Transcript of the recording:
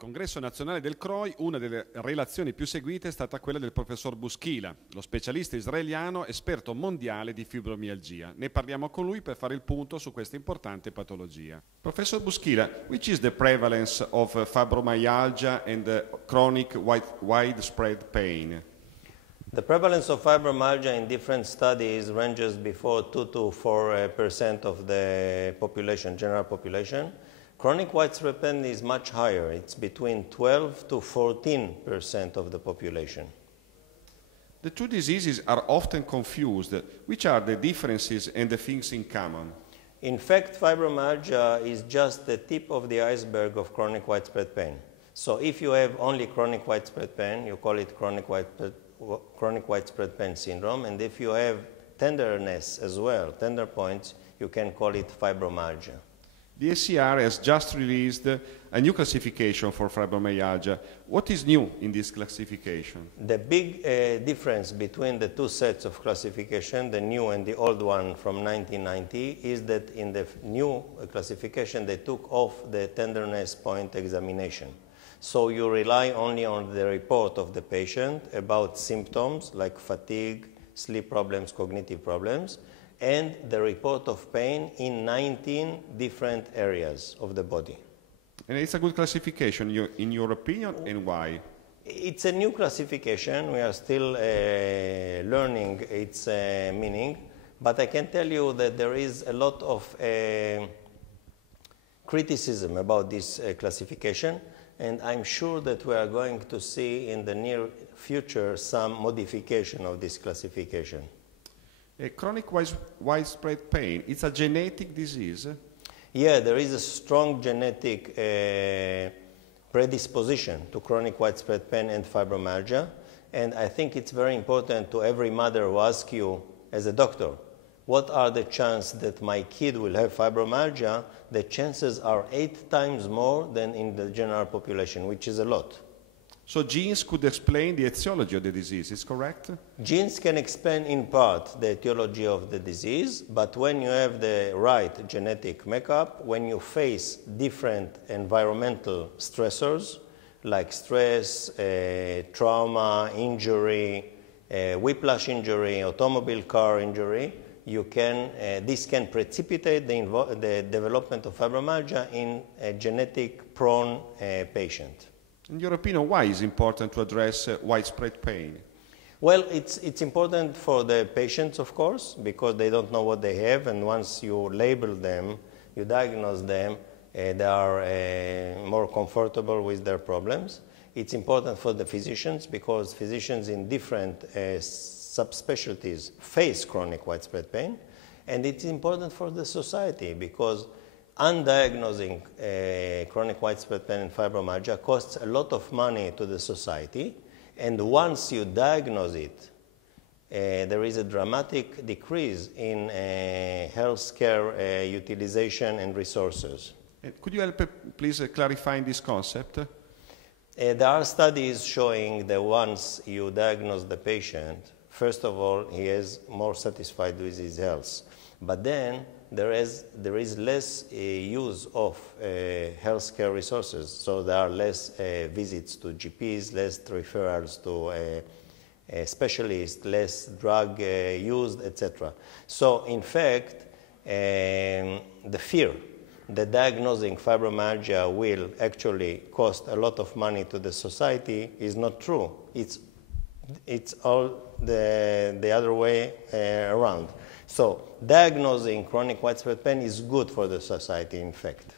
Congresso nazionale del CROI una delle relazioni più seguite è stata quella del professor Buskila, lo specialista israeliano esperto mondiale di fibromialgia. Ne parliamo con lui per fare il punto su questa importante patologia. Professor Buskila, which is the prevalence of fibromyalgia and chronic widespread pain? The prevalence of fibromyalgia in different studies ranges between 2 to 4% of the population, general population. Chronic widespread pain is much higher. It's between 12 to 14% of the population. The two diseases are often confused. Which are the differences and the things in common? In fact, fibromyalgia is just the tip of the iceberg of chronic widespread pain. So if you have only chronic widespread pain, you call it chronic widespread pain syndrome. And if you have tenderness as well, tender points, you can call it fibromyalgia. The ACR has just released a new classification for fibromyalgia. What is new in this classification? The big difference between the two sets of classification, the new and the old one from 1990, is that in the new classification they took off the tenderness point examination. So you rely only on the report of the patient about symptoms like fatigue, sleep problems, cognitive problems, and the report of pain in 19 different areas of the body. And it's a good classification, in your opinion, and why? It's a new classification. We are still learning its meaning, but I can tell you that there is a lot of criticism about this classification, and I'm sure that we are going to see in the near future some modification of this classification. Chronic widespread pain, it's a genetic disease? Yeah, there is a strong genetic predisposition to chronic widespread pain and fibromyalgia, and I think it's very important to every mother who asks you as a doctor, what are the chances that my kid will have fibromyalgia? The chances are 8 times more than in the general population, which is a lot. So genes could explain the etiology of the disease, is correct? Genes can explain in part the etiology of the disease, but when you have the right genetic makeup, when you face different environmental stressors like stress, trauma, injury, whiplash injury, automobile car injury, this can precipitate the development of fibromyalgia in a genetic prone patient. In your opinion, why is it important to address widespread pain? Well, it's important for the patients, of course, because they don't know what they have, and once you label them, you diagnose them, they are more comfortable with their problems. It's important for the physicians, because physicians in different subspecialties face chronic widespread pain, and it's important for the society, because undiagnosing chronic widespread pain and fibromyalgia costs a lot of money to the society, and once you diagnose it, there is a dramatic decrease in healthcare utilization and resources. Could you help, please, clarify this concept? There are studies showing that once you diagnose the patient, first of all, he is more satisfied with his health, but then there is less use of healthcare resources, so there are less visits to GPs, less referrals to specialists, less drug used, etc. So in fact, the fear that diagnosing fibromyalgia will actually cost a lot of money to the society is not true. It's all the other way around. So diagnosing chronic widespread pain is good for the society, in fact.